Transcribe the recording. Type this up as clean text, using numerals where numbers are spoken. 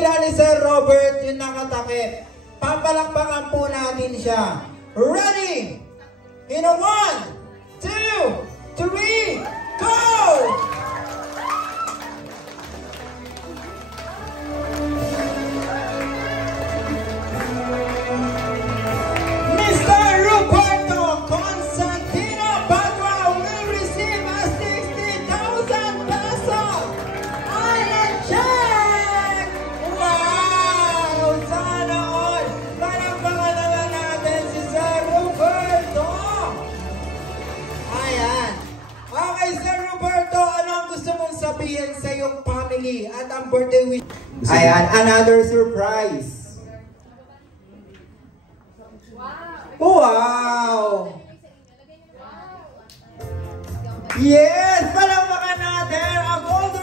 bihira ni Sir Robert yung nakatakip. Papalakpakan po natin siya. Ready? In a 1, 2, 3, go! Mr. Roberto Constantino Bagua will receive a 60,000 pesos iron check! Wow! Sana all! Palakpakan naman natin si Sir Roberto! Ayan. Okay, Sir Roberto, ano ang gusto mong sabihin sa iyong family at ang birthday wish? Ayan, another surprise. Wow! Yes! Palakpakan natin ang gold